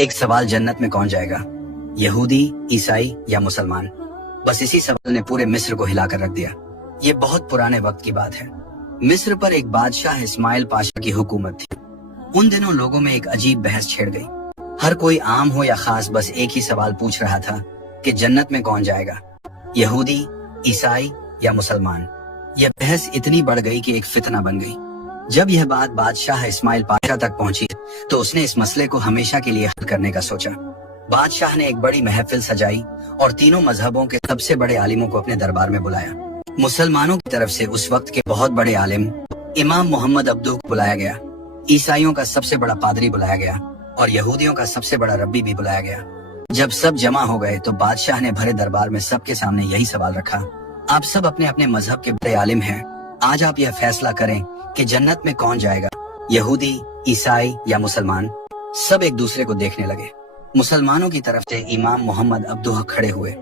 एक सवाल, जन्नत में कौन जाएगा, यहूदी, ईसाई या मुसलमान। बस इसी सवाल ने पूरे मिस्र को हिलाकर रख दिया। ये बहुत पुराने वक्त की बात है। मिस्र पर एक बादशाह इस्माइल पाशा की हुकूमत थी। उन दिनों लोगों में एक अजीब बहस छिड़ गई। हर कोई आम हो या खास बस एक ही सवाल पूछ रहा था कि जन्नत में कौन जाएगा, यहूदी, ईसाई या मुसलमान। यह बहस इतनी बढ़ गई कि एक फितना बन गई। जब यह बात बादशाह इस्माइल पाशा तक पहुंची तो उसने इस मसले को हमेशा के लिए हल करने का सोचा। बादशाह ने एक बड़ी महफिल सजाई और तीनों मजहबों के सबसे बड़े आलिमों को अपने दरबार में बुलाया। मुसलमानों की तरफ से उस वक्त के बहुत बड़े आलिम इमाम मोहम्मद अब्दू को बुलाया गया, ईसाइयों का सबसे बड़ा पादरी बुलाया गया और यहूदियों का सबसे बड़ा रब्बी भी बुलाया गया। जब सब जमा हो गए तो बादशाह ने भरे दरबार में सबके सामने यही सवाल रखा, आप सब अपने अपने मजहब के बड़े आलिम हैं, आज आप यह फैसला करें कि जन्नत में कौन जाएगा, यहूदी, ईसाई या मुसलमान। सब एक दूसरे को देखने लगे। मुसलमानों की तरफ से इमाम मोहम्मद अब्दू खड़े हुए।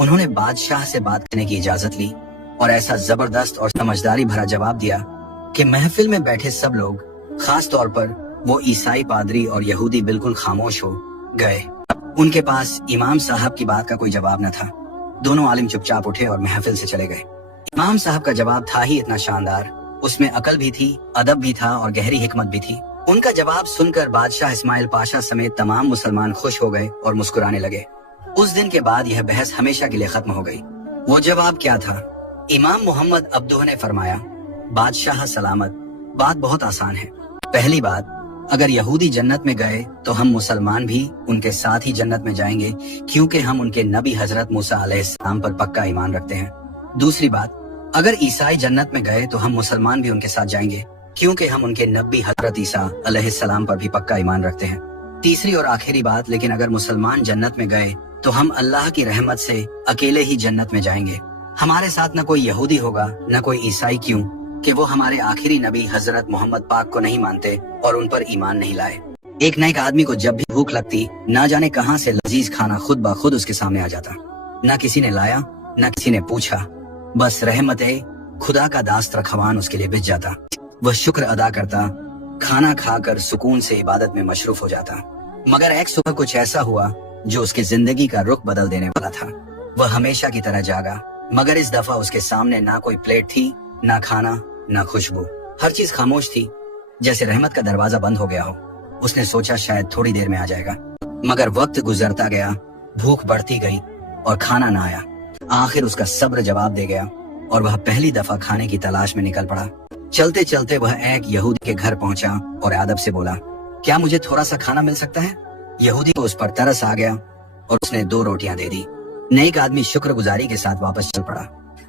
उन्होंने बादशाह से बात करने की इजाजत ली और ऐसा जबरदस्त और समझदारी भरा जवाब दिया कि महफिल में बैठे सब लोग, खास तौर पर वो ईसाई पादरी और यहूदी, बिल्कुल खामोश हो गए। उनके पास इमाम साहब की बात का कोई जवाब न था। दोनों आलिम चुपचाप उठे और महफिल से चले गए। इमाम साहब का जवाब था ही इतना शानदार, उसमें अकल भी थी, अदब भी था और गहरी हिकमत भी थी। उनका जवाब सुनकर बादशाह इस्माइल पाशा समेत तमाम मुसलमान खुश हो गए और मुस्कुराने लगे। उस दिन के बाद यह बहस हमेशा के लिए खत्म हो गई। वो जवाब क्या था? इमाम मोहम्मद अब्दू ने फरमाया, बादशाह सलामत, बात बहुत आसान है। पहली बात, अगर यहूदी जन्नत में गए तो हम मुसलमान भी उनके साथ ही जन्नत में जाएंगे, क्योंकि हम उनके नबी हजरत मूसा अलैहिस्सलाम पर पक्का ईमान रखते हैं। दूसरी बात, अगर ईसाई जन्नत में गए तो हम मुसलमान भी उनके साथ जाएंगे, क्योंकि हम उनके नबी हजरत ईसा अलैहिस्सलाम पर भी पक्का ईमान रखते हैं। तीसरी और आखिरी बात, लेकिन अगर मुसलमान जन्नत में गए तो हम अल्लाह की रहमत से अकेले ही जन्नत में जाएंगे। हमारे साथ न कोई यहूदी होगा न कोई ईसाई, क्यों कि वो हमारे आखिरी नबी हजरत मोहम्मद पाक को नहीं मानते और उन पर ईमान नहीं लाए। एक नेक आदमी को जब भी भूख लगती, ना जाने कहां से लजीज खाना खुद ब खुद उसके सामने आ जाता। न किसी ने लाया, न किसी ने पूछा, बस रहमत-ए खुदा का दास्त रखवान उसके लिए बिछ जाता। वह शुक्र अदा करता, खाना खाकर सुकून से इबादत में मशरूफ हो जाता। मगर एक सुबह कुछ ऐसा हुआ जो उसकी जिंदगी का रुख बदल देने वाला था। वह हमेशा की तरह जागा, मगर इस दफा उसके सामने ना कोई प्लेट थी, ना खाना, ना खुशबू। हर चीज खामोश थी, जैसे रहमत का दरवाजा बंद हो गया हो। उसने सोचा शायद थोड़ी देर में आ जाएगा, मगर वक्त गुजरता गया, भूख बढ़ती गई और खाना ना आया। आखिर उसका सब्र जवाब दे गया और वह पहली दफा खाने की तलाश में निकल पड़ा। चलते चलते वह एक यहूदी के घर पहुंचा और अदब से बोला, क्या मुझे थोड़ा सा खाना मिल सकता है? यहूदी को उस पर तरस आ गया और उसने 2 रोटियां दे दी। नेक आदमी शुक्रगुजारी के साथ वापस चल पड़ा।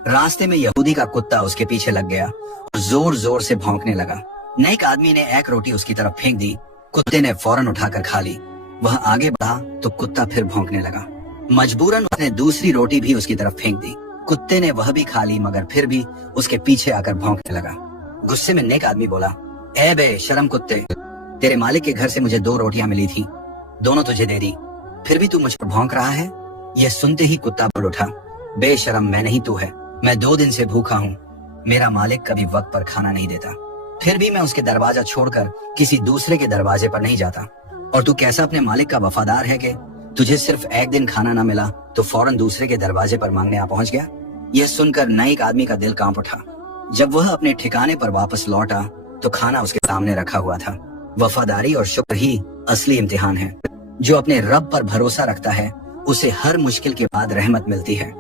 रास्ते में यहूदी का कुत्ता उसके पीछे लग गया और जोर जोर से भौंकने लगा। नेक आदमी ने एक रोटी उसकी तरफ फेंक दी, कुत्ते ने फौरन उठाकर खा ली। वह आगे बढ़ा तो कुत्ता फिर भौंकने लगा। मजबूरन उसने दूसरी रोटी भी उसकी तरफ फेंक दी। कुत्ते ने वह भी खा ली, मगर फिर भी उसके पीछे आकर भौंकने लगा। गुस्से में नेक आदमी बोला, ए बे शर्म कुत्ते, तेरे मालिक के घर से मुझे 2 रोटियां मिली थी, दोनों तुझे दे दी, फिर भी तू मुझ पर भौंक रहा है? यह सुनते ही कुत्ता बोल उठा, बेशरम, मैं नहीं तू है। मैं 2 दिन से भूखा हूँ। मेरा मालिक कभी वक्त पर खाना नहीं देता, फिर भी मैं उसके दरवाजा छोड़कर किसी दूसरे के दरवाजे पर नहीं जाता। और तू कैसा अपने मालिक का वफादार है कि तुझे सिर्फ एक दिन खाना ना मिला तो फौरन दूसरे के दरवाजे पर मांगने आ पहुंच गया। यह सुनकर नेक आदमी का दिल कांप उठा। जब वह अपने ठिकाने पर वापस लौटा तो खाना उसके सामने रखा हुआ था। वफादारी और शुक्र ही असली इम्तिहान है। जो अपने रब पर भरोसा रखता है उसे हर मुश्किल के बाद रहमत मिलती है।